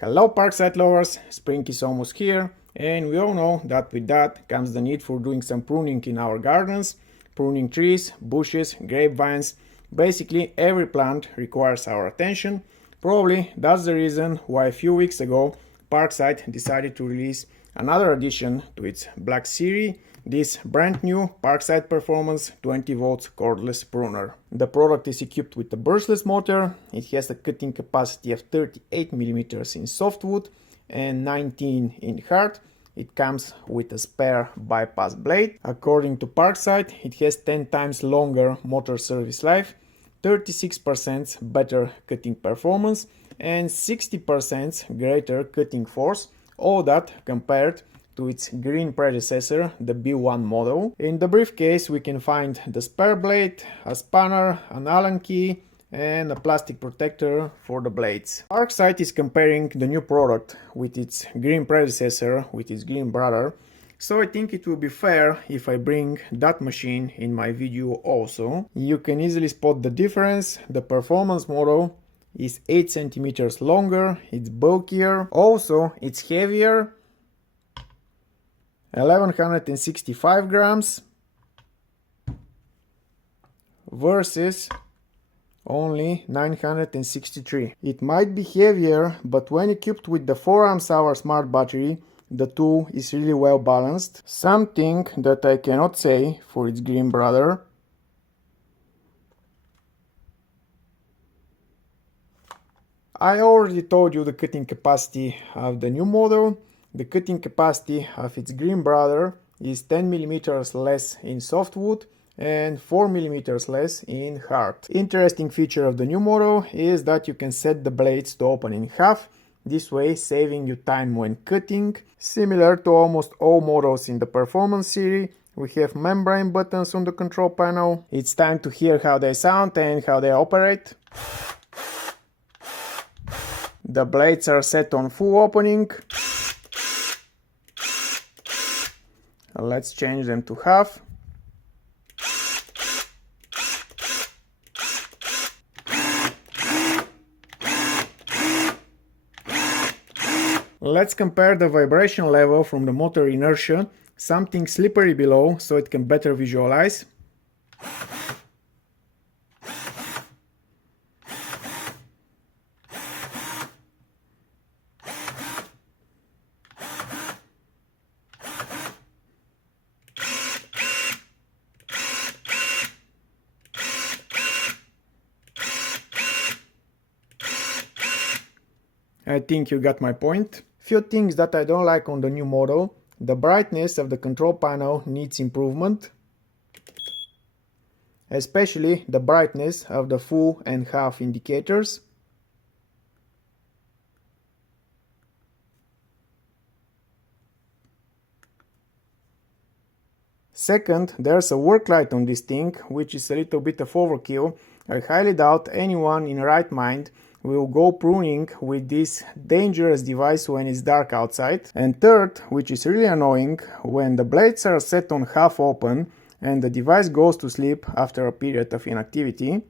Hello Parkside lovers, spring is almost here and we all know that with that comes the need for doing some pruning in our gardens, pruning trees, bushes, grapevines. Basically every plant requires our attention. Probably that's the reason why a few weeks ago Parkside decided to release another addition to its Black series, this brand new Parkside Performance 20 volts cordless pruner. The product is equipped with a brushless motor. It has a cutting capacity of 38 mm in softwood and 19 in hard. It comes with a spare bypass blade. According to Parkside, it has 10 times longer motor service life, 36% better cutting performance and 60% greater cutting force, all that compared to its green predecessor, the B1 model. In the briefcase we can find the spare blade, a spanner, an Allen key and a plastic protector for the blades. Parkside is comparing the new product with its green predecessor, with its green brother, so I think it will be fair if I bring that machine in my video also. You can easily spot the difference. The performance model is 8 centimeters longer, it's bulkier, also it's heavier, 1165 grams versus only 963. It might be heavier, but when equipped with the 4 Ah smart battery, the tool is really well balanced, something that I cannot say for its green brother. I already told you the cutting capacity of the new model. The cutting capacity of its green brother is 10 mm less in softwood and 4 mm less in hard. Interesting feature of the new model is that you can set the blades to open in half, this way saving you time when cutting. Similar to almost all models in the Performance series, we have membrane buttons on the control panel. It's time to hear how they sound and how they operate. The blades are set on full opening. Let's change them to half. Let's compare the vibration level from the motor inertia, something slippery below so it can better visualize. I think you got my point. Few things that I don't like on the new model. The brightness of the control panel needs improvement, especially the brightness of the full and half indicators. Second, there's a work light on this thing, which is a little bit of overkill. I highly doubt anyone in right mind will go pruning with this dangerous device when it's dark outside. And third, which is really annoying, when the blades are set on half open and the device goes to sleep after a period of inactivity.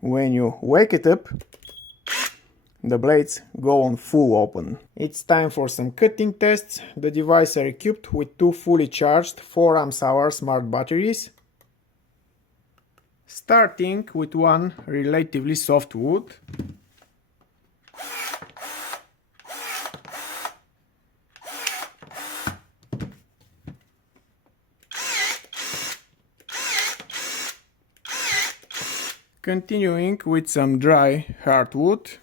When you wake it up, the blades go on full open. It's time for some cutting tests. The devices are equipped with two fully charged 4 Ah smart batteries. Starting with one relatively soft wood. Continuing with some dry hardwood.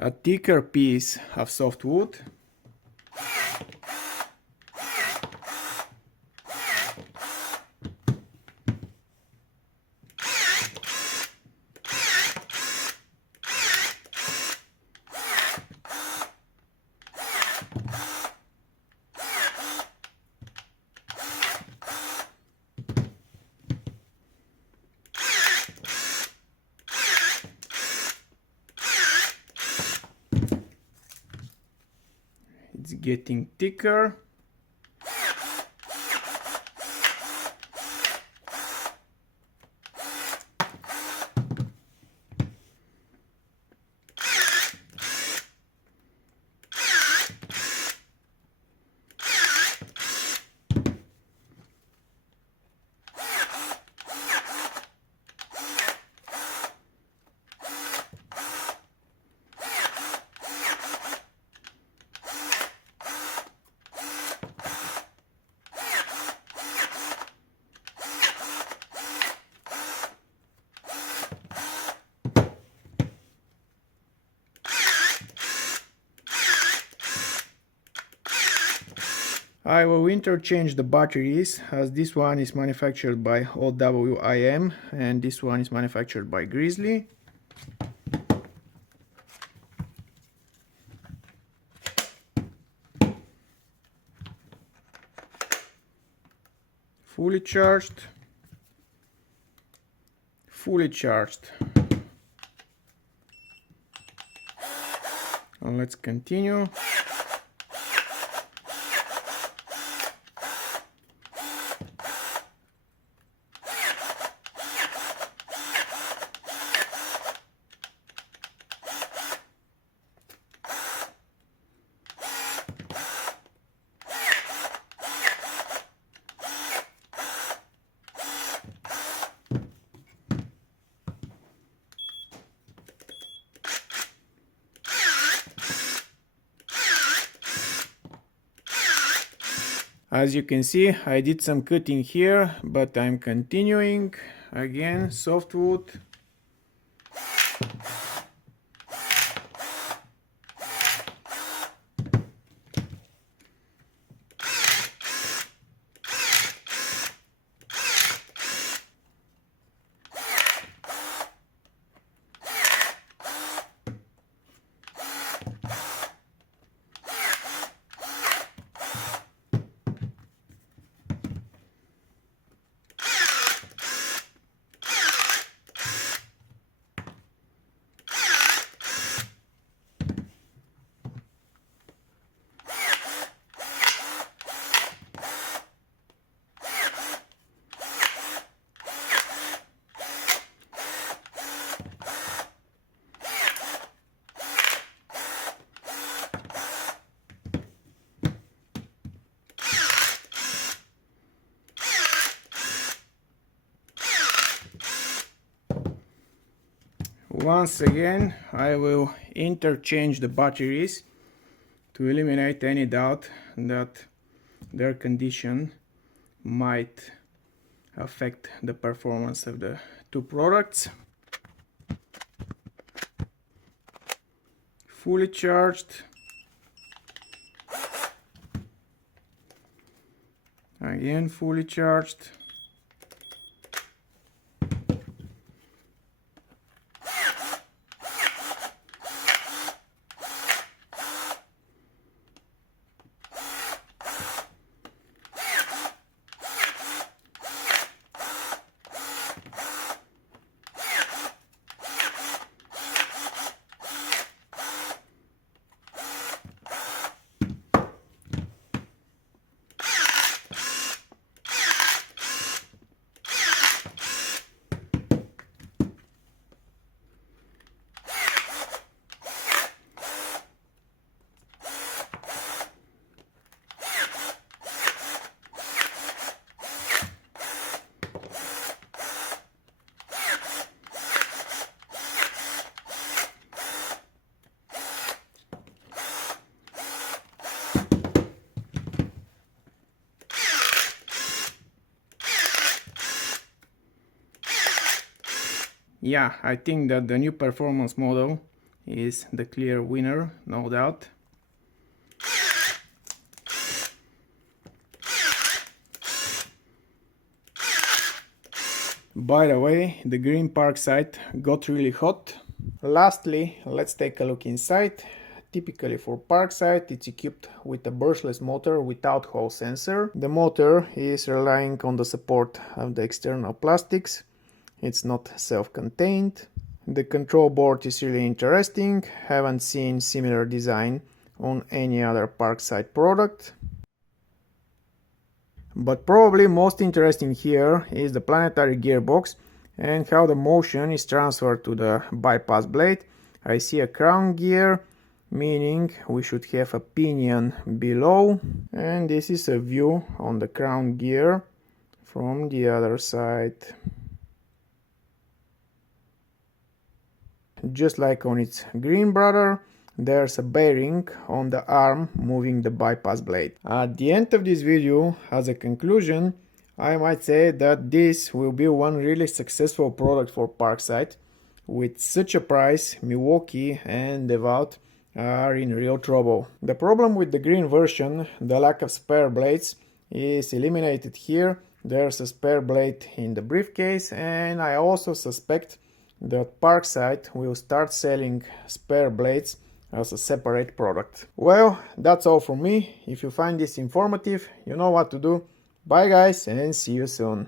A thicker piece of softwood. getting thicker. I will interchange the batteries, as this one is manufactured by OWIM and this one is manufactured by Grizzly. Fully charged, fully charged. And let's continue. As you can see, I did some cutting here, but I'm continuing. Again, softwood. Once again, I will interchange the batteries to eliminate any doubt that their condition might affect the performance of the two products. Fully charged. Again, fully charged. Yeah, I think that the new performance model is the clear winner, no doubt. By the way, the green Parkside got really hot. Lastly, let's take a look inside. Typically for Parkside, it's equipped with a brushless motor without Hall sensor. The motor is relying on the support of the external plastics. It's not self-contained. The control board is really interesting. Haven't seen similar design on any other Parkside product. But probably most interesting here is the planetary gearbox and how the motion is transferred to the bypass blade. I see a crown gear, meaning we should have a pinion below, and this is a view on the crown gear from the other side. Just like on its green brother, there's a bearing on the arm moving the bypass blade. At the end of this video, as a conclusion, I might say that this will be one really successful product for Parkside. With such a price, Milwaukee and DeWalt are in real trouble. The problem with the green version, the lack of spare blades, is eliminated here. There's a spare blade in the briefcase, and I also suspect that Parkside will start selling spare blades as a separate product. Well, that's all from me. If you find this informative, you know what to do. Bye guys, and see you soon.